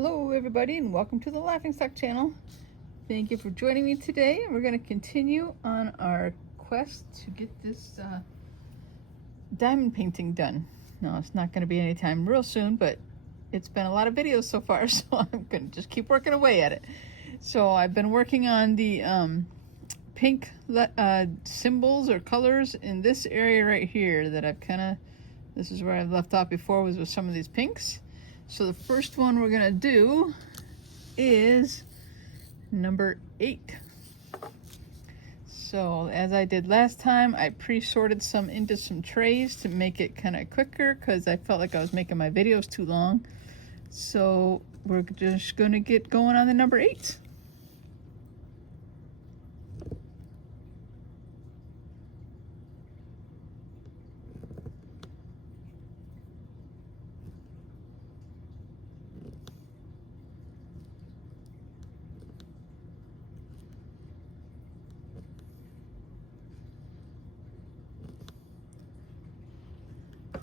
Hello everybody and welcome to the Laughingstock channel. Thank you for joining me today. We're going to continue on our quest to get this diamond painting done. No, it's not going to be anytime real soon, but it's been a lot of videos so far, so I'm going to just keep working away at it. So I've been working on the pink symbols or colors in this area right here that I've this is where I left off before, was with some of these pinks. So the first one we're gonna do is number 8. So as I did last time, I pre-sorted some into some trays to make it kind of quicker because I felt like I was making my videos too long. So we're just gonna get going on the number 8.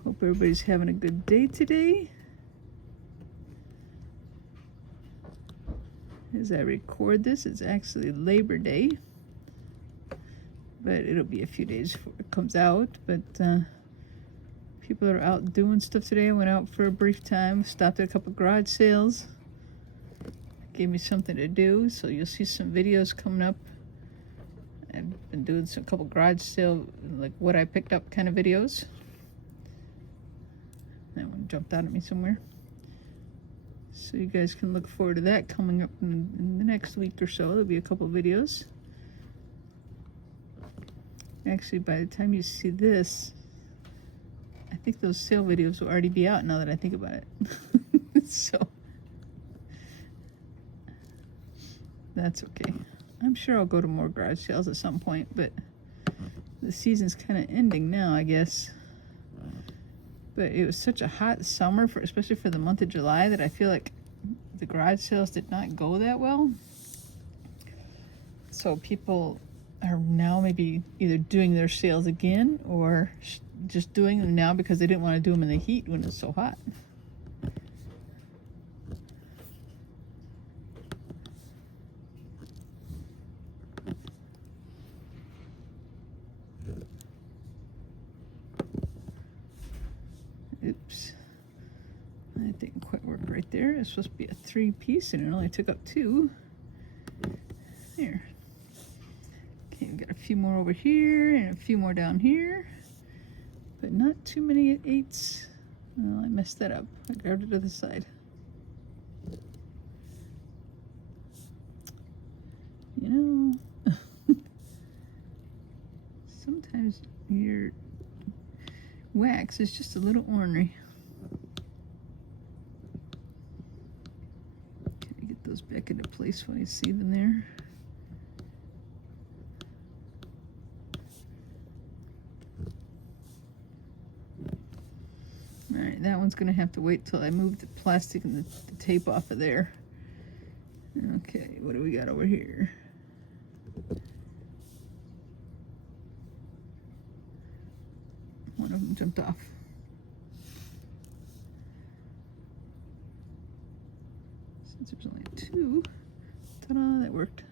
Hope everybody's having a good day today. As I record this, it's actually Labor Day, but it'll be a few days before it comes out. But people are out doing stuff today. I went out for a brief time, stopped at a couple garage sales. Gave me something to do, so you'll see some videos coming up. I've been doing a couple garage sale, like what I picked up kind of videos. That one jumped out at me somewhere. So you guys can look forward to that coming up in the next week or so. There'll be a couple videos. Actually, by the time you see this, I think those sale videos will already be out now that I think about it. So that's okay. I'm sure I'll go to more garage sales at some point, but the season's kind of ending now, I guess. But it was such a hot summer, especially for the month of July, that I feel like the garage sales did not go that well. So people are now maybe either doing their sales again or just doing them now because they didn't want to do them in the heat when it's so hot. Oops, that didn't quite work right there. It's supposed to be a 3-piece and it only took up 2. There. Okay, we've got a few more over here and a few more down here, but not too many 8s. Oh, I messed that up. I grabbed it to the side. You know, sometimes your wax is just a little ornery. Can I get those back into place when I see them there? Alright, that one's going to have to wait till I move the plastic and the tape off of there. Okay, what do we got over here? One of them jumped off. Since there's only 2, ta-da, that worked.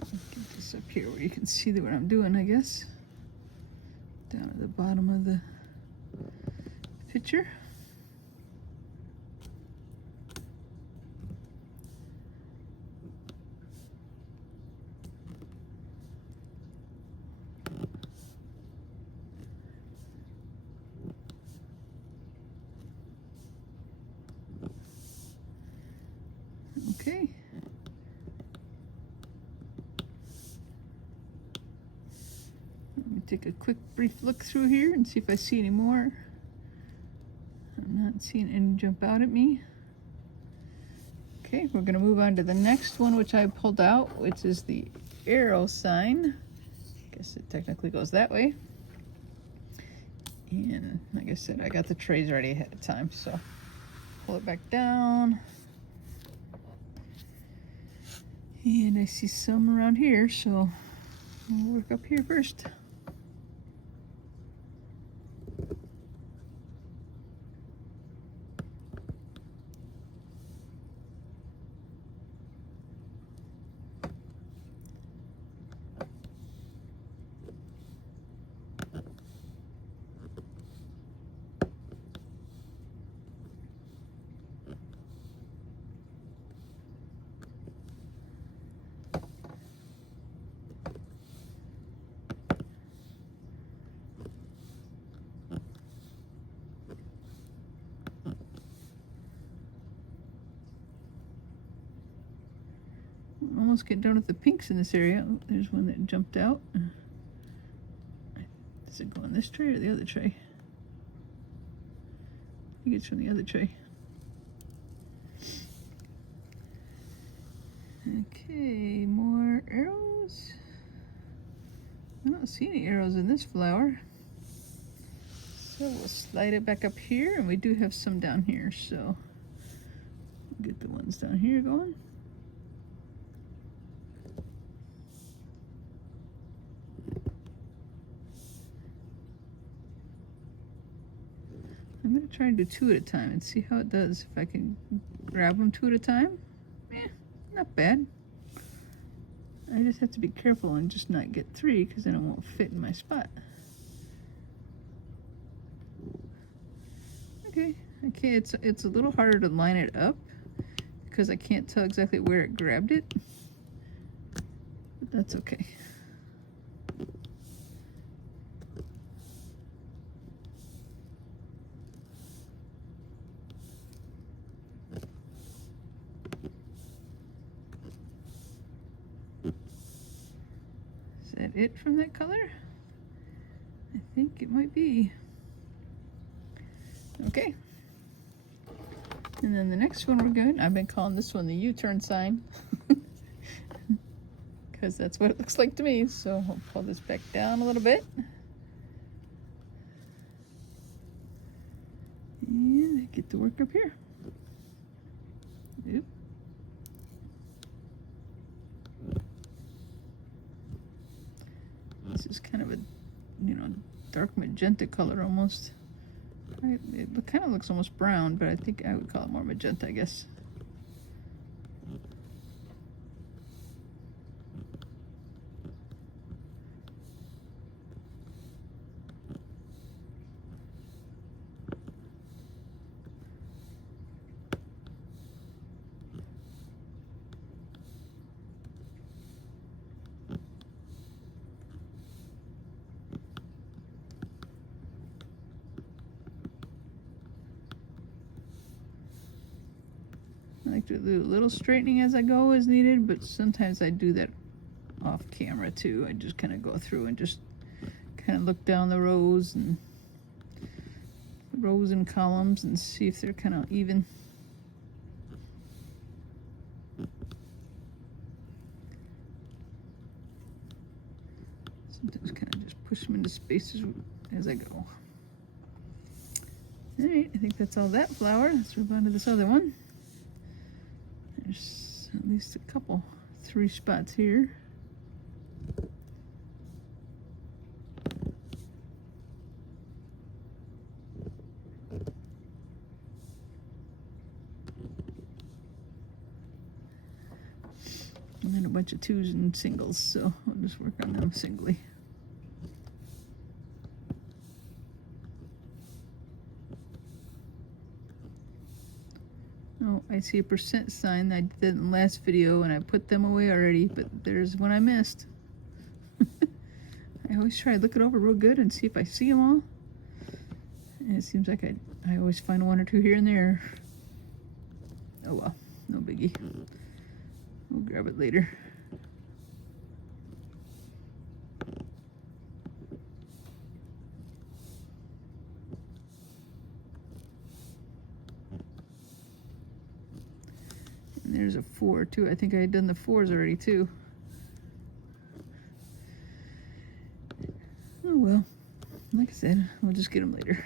Get this up here where you can see what I'm doing, I guess. Down at the bottom of the picture. Okay. Let me take a quick brief look through here and see if I see any more. I'm not seeing any jump out at me. Okay, we're going to move on to the next one, which I pulled out, which is the arrow sign. I guess it technically goes that way. And like I said, I got the trays ready ahead of time, so pull it back down. And I see some around here, so we'll work up here first. almost getting done with the pinks in this area. Oh, there's one that jumped out. Does it go on this tray or the other tray? I think it's from the other tray. Okay, more arrows. I don't see any arrows in this flower. So we'll slide it back up here, and we do have some down here, so get the ones down here going. I'm gonna try and do 2 at a time and see how it does. If I can grab them 2 at a time, not bad. I just have to be careful and just not get 3, because then it won't fit in my spot. Okay, it's a little harder to line it up because I can't tell exactly where it grabbed it, but that's okay. Is that it from that color? I think it might be. Okay. And then the next one we're doing, I've been calling this one the U-turn sign, because that's what it looks like to me. So I'll pull this back down a little bit. And get to work up here. Oop. This is kind of a, dark magenta color almost. It kind of looks almost brown, but I think I would call it more magenta, I guess. I like to do a little straightening as I go as needed, but sometimes I do that off camera too. I just kind of go through and just kind of look down the rows and columns and see if they're kind of even. Sometimes kind of just push them into spaces as I go. All right, I think that's all that flower. Let's move on to this other one. There's at least a couple, 3 spots here. And then a bunch of 2s and singles, so I'll just work on them singly. Oh, I see a % sign. I did that in the last video and I put them away already, but there's one I missed. I always try to look it over real good and see if I see them all. And it seems like I always find 1 or 2 here and there. Oh well, no biggie. We'll grab it later. And there's a 4 too. I think I had done the 4s already too. Oh well, like I said, we'll just get them later.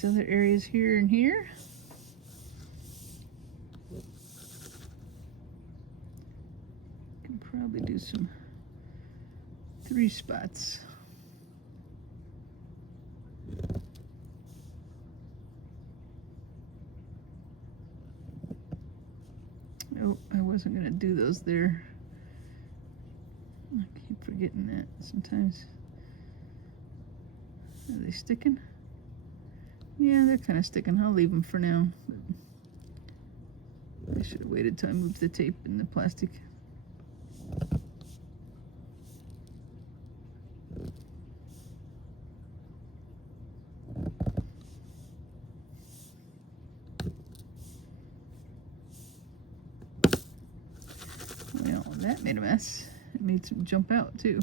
these other areas here and here. Can probably do some 3 spots. Oh, I wasn't gonna do those there. I keep forgetting that sometimes. Are they sticking? Yeah, they're kind of sticking. I'll leave them for now. I should have waited till I moved the tape and the plastic. Well, that made a mess. It made some jump out too.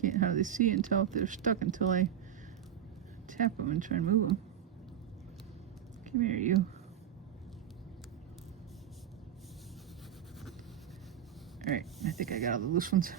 Can't hardly see and tell if they're stuck until I tap them and try and move them. Come here, you. All right, I think I got all the loose ones.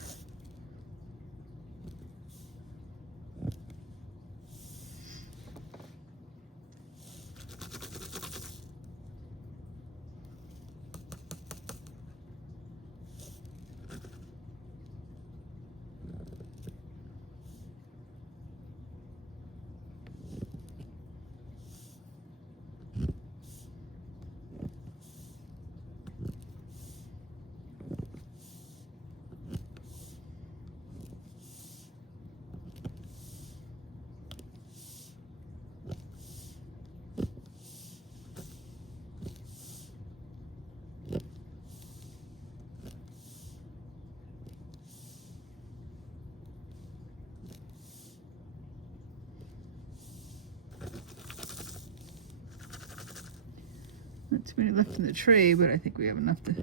Not too many left in the tray, but I think we have enough to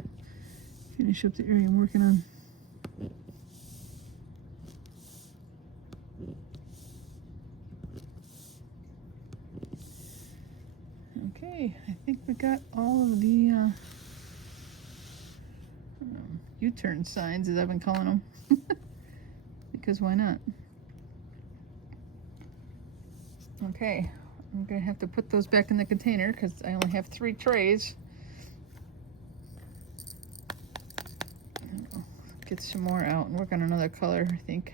finish up the area I'm working on. Okay, I think we got all of the U-turn signs, as I've been calling them, because why not? Okay, I'm gonna have to put those back in the container because I only have 3 trays. I'll get some more out and work on another color, I think.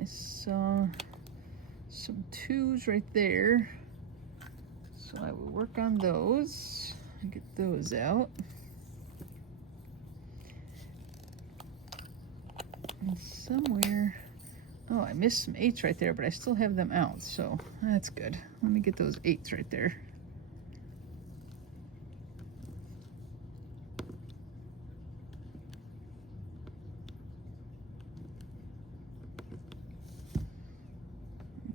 I saw some 2s right there, so I will work on those and get those out. And somewhere, oh, I missed some 8s right there, but I still have them out, so that's good. Let me get those 8s right there.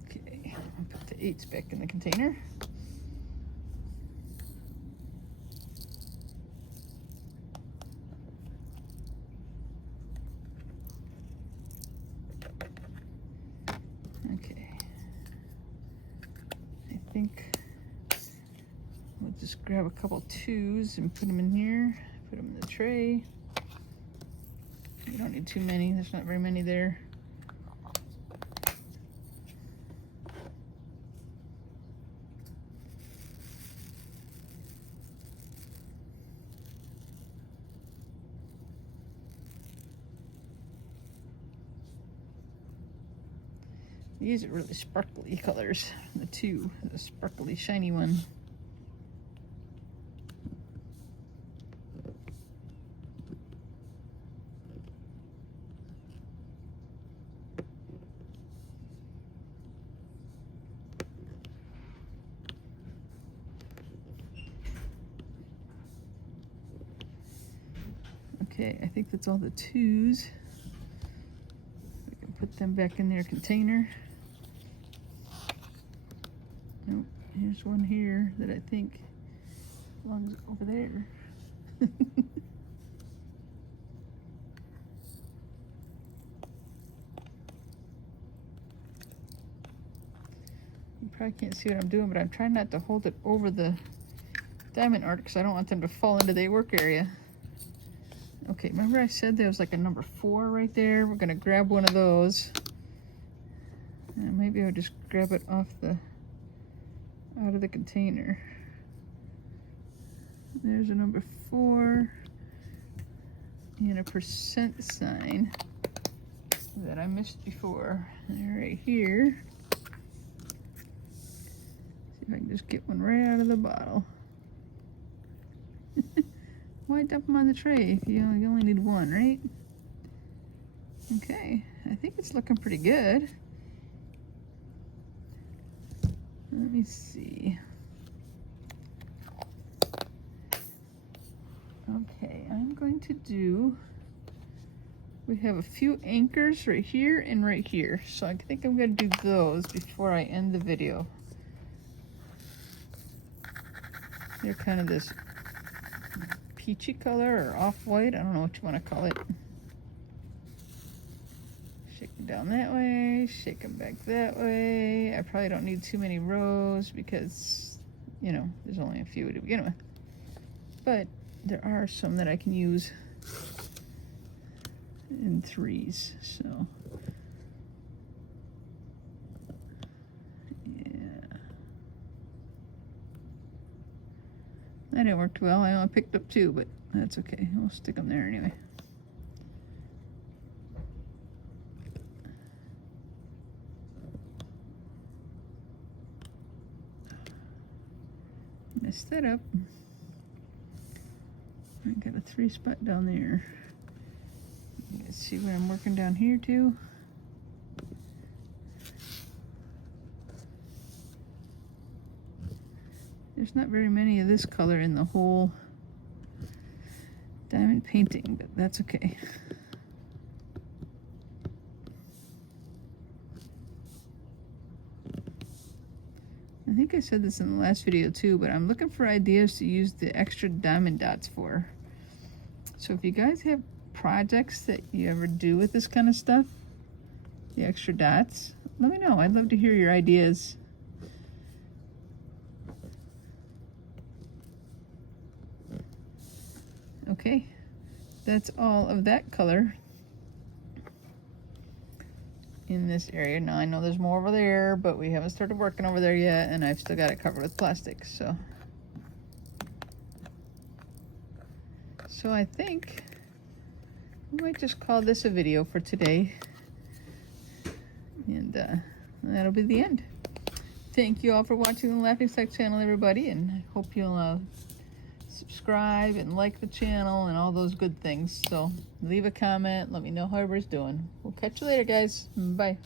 Okay, I'll put the 8s back in the container. Okay, I think we'll just grab a couple 2s and put them in here, put them in the tray. You don't need too many, there's not very many there. These are really sparkly colors, the 2, the sparkly shiny one. Okay, I think that's all the 2s. We can put them back in their container. Nope, here's one here that I think belongs over there. probably can't see what I'm doing, but I'm trying not to hold it over the diamond art because I don't want them to fall into the work area. Okay, remember I said there was like a number 4 right there? We're gonna grab one of those. And maybe I'll just grab it off the, out of the container. There's a number 4 and a percent sign that I missed before. They're right here. See if I can just get one right out of the bottle. Why dump them on the tray if you only need one, right? Okay, I think it's looking pretty good. Let me see. Okay, I'm going to do, we have a few anchors right here and right here. So I think I'm going to do those before I end the video. They're kind of this peachy color or off-white. I don't know what you want to call it. Shake them down that way, shake them back that way. I probably don't need too many rows because, you know, there's only a few to begin with. But there are some that I can use in 3s, so. Yeah. That didn't work well. I only picked up 2, but that's okay. We'll stick them there anyway. Messed that up. I got a 3 spot down there. Let's see what I'm working down here too. There's not very many of this color in the whole diamond painting, but that's okay. I think I said this in the last video too, but I'm looking for ideas to use the extra diamond dots for. So if you guys have projects that you ever do with this kind of stuff, the extra dots, let me know. I'd love to hear your ideas. Okay, that's all of that color in this area. Now I know there's more over there, but we haven't started working over there yet, and I've still got it covered with plastic, so I think we might just call this a video for today, and that'll be the end. Thank you all for watching the Laughing Sack channel, everybody, and I hope you'll subscribe and like the channel and all those good things. So leave a comment, let me know how everybody's doing. We'll catch you later, guys. Bye.